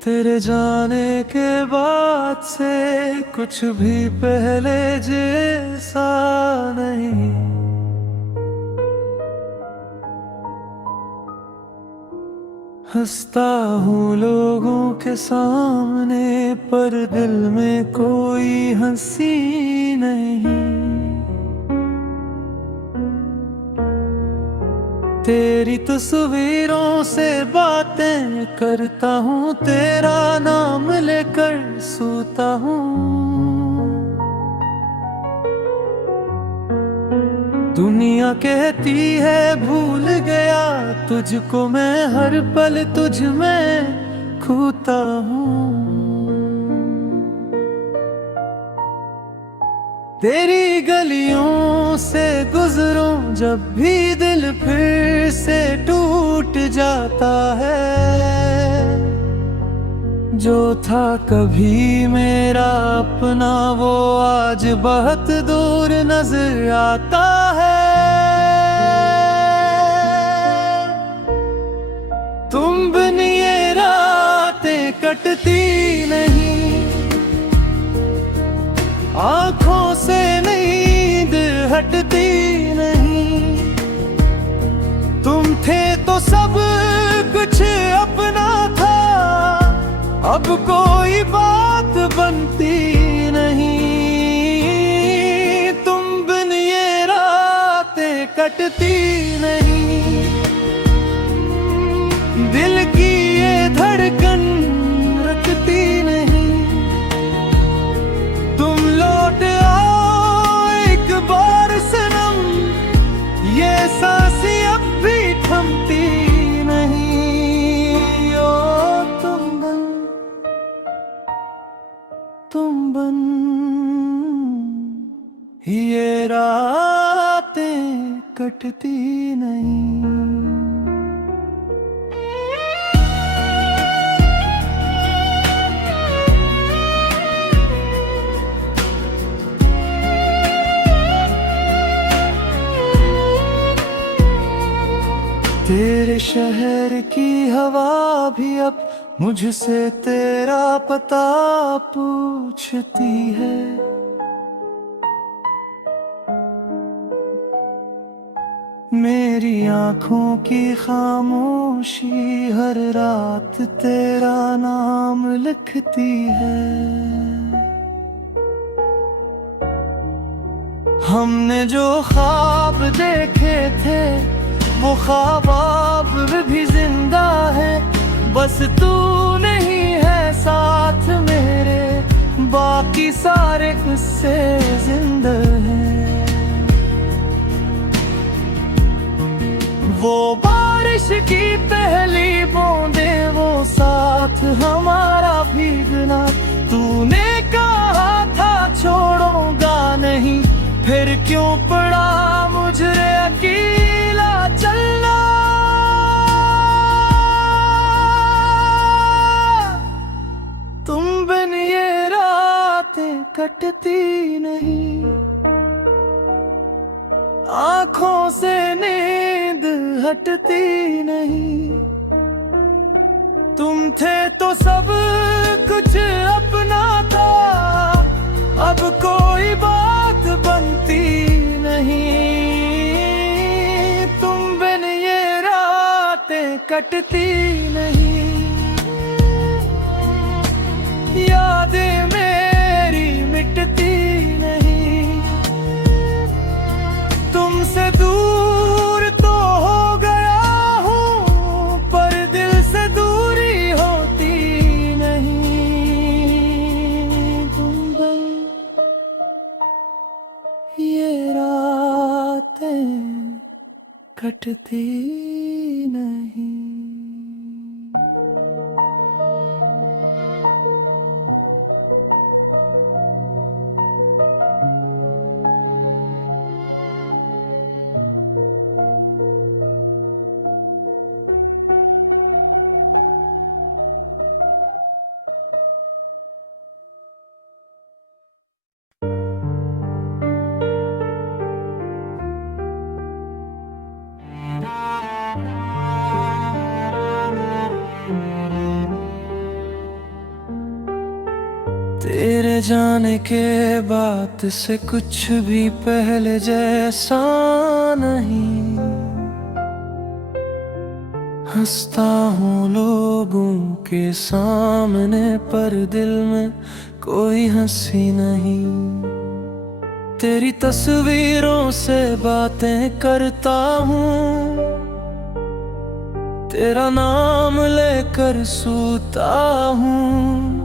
तेरे जाने के बाद से कुछ भी पहले जैसा नहीं। हंसता हूँ लोगों के सामने पर दिल में कोई हंसी नहीं। तेरी तस्वीरों से बातें करता हूँ, तेरा नाम लेकर सोता हूँ। दुनिया कहती है भूल गया तुझको मैं, हर पल तुझ में खोता हूँ। तेरी गलियों से गुजरूं जब भी दिल फिर से टूट जाता है। जो था कभी मेरा अपना वो आज बहुत दूर नजर आता है। तुम बिन ये रातें कटती नहीं, आँखों से नींद हटती नहीं। तुम थे तो सब कुछ अपना था, अब कोई बात बनती नहीं। तुम बिन ये रातें कटती नहीं, दिल की ये धड़कन रुकती नहीं। तुम लौट आओ एक बार सनम, ये सांसें अब भी थमती नहीं। ओ तुम बन ये रातें कटती नहीं। तेरे शहर की हवा भी अब मुझसे तेरा पता पूछती है। मेरी आँखों की खामोशी हर रात तेरा नाम लिखती है। हमने जो ख्वाब देखे थे वो ख्वाब अब भी जिंदा है। बस तू नहीं है साथ मेरे, बाकी सारे किस्से जिंदा हैं। वो बारिश की पहली बूंदें, वो साथ हमारा भीगना। तूने कहा था छोड़ूंगा नहीं, फिर क्यों पड़ा मुझे अकेला चलना। तुम बिन ये रातें कटती नहीं, आँखों से नींद हटती नहीं। तुम थे तो सब कुछ अपना था, अब कोई बात बनती नहीं। तुम बिन ये रातें कटती नहीं, यादें मेरी मिटती नहीं। तुमसे दूर तो हो गया हूँ, पर दिल से दूरी होती नहीं। तुम बिन ये रातें कटती नहीं। तेरे जाने के बाद से कुछ भी पहले जैसा नहीं। हंसता हूँ लोगों के सामने पर दिल में कोई हंसी नहीं। तेरी तस्वीरों से बातें करता हूँ, तेरा नाम लेकर सोता हूँ।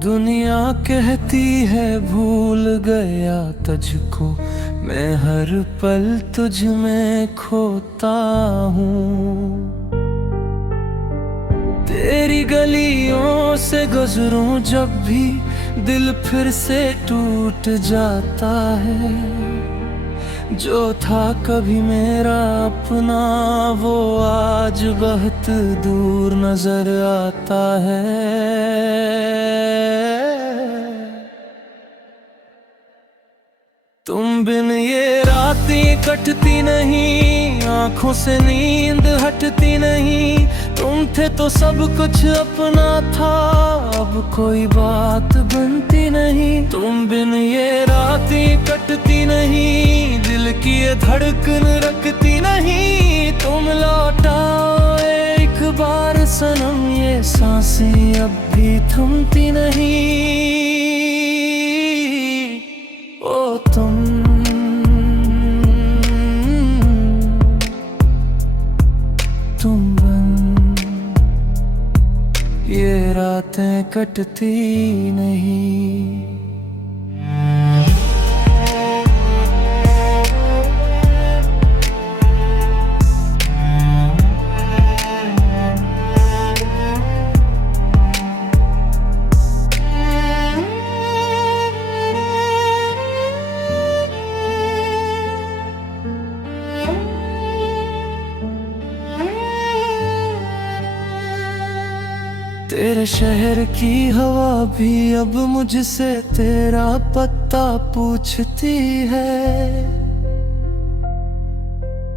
दुनिया कहती है भूल गया तुझको, मैं हर पल तुझ में खोता हूँ। तेरी गलियों से गुजरूं जब भी दिल फिर से टूट जाता है। जो था कभी मेरा अपना वो आज बहुत दूर नजर आता है। तुम बिन ये रातें कटती नहीं, आंखों से नींद हटती नहीं। तुम थे तो सब कुछ अपना था, अब कोई बात बनती नहीं। तुम बिन ये रातें कटती नहीं, दिल की ये धड़कन रखती नहीं। तुम लौटाओ एक बार सनम, ये सांसें अब भी थमती नहीं। ओ तुम बन ये रातें कटती नहीं। तेरे शहर की हवा भी अब मुझसे तेरा पता पूछती है।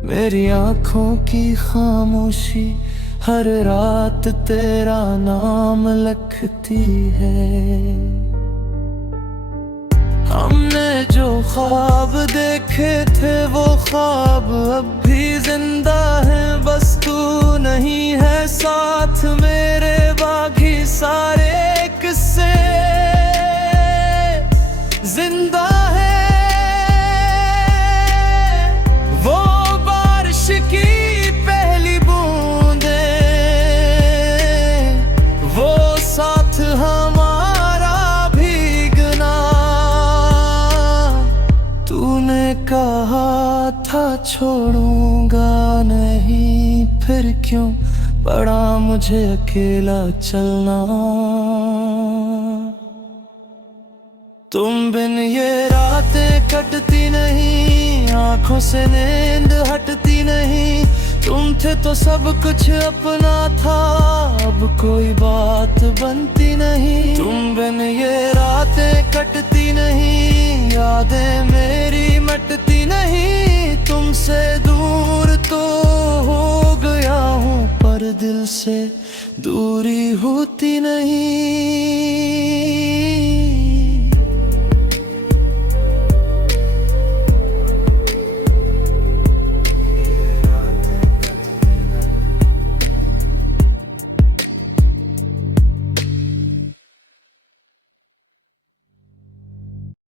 मेरी आंखों की खामोशी हर रात तेरा नाम लिखती है। हमने जो ख्वाब देखे थे वो ख्वाब अब भी जिंदा है, बस तू नहीं है साथ मेरे। बाकी सारे किस्से जिंदा है। वो बारिश की पहली बूंदे, वो साथ हमारा भीगना। तूने कहा था छोड़ूंगा नहीं, फिर क्यों पड़ा मुझे अकेला चलना। तुम बिन ये रातें कटती नहीं, आंखों से नींद हटती नहीं। तुम थे तो सब कुछ अपना था, अब कोई बात बनती नहीं। तुम बिन ये रातें कटती नहीं, यादें मेरी मिटती नहीं। तुमसे दूर तो हो गया हूँ पर दिल से दूरी होती नहीं।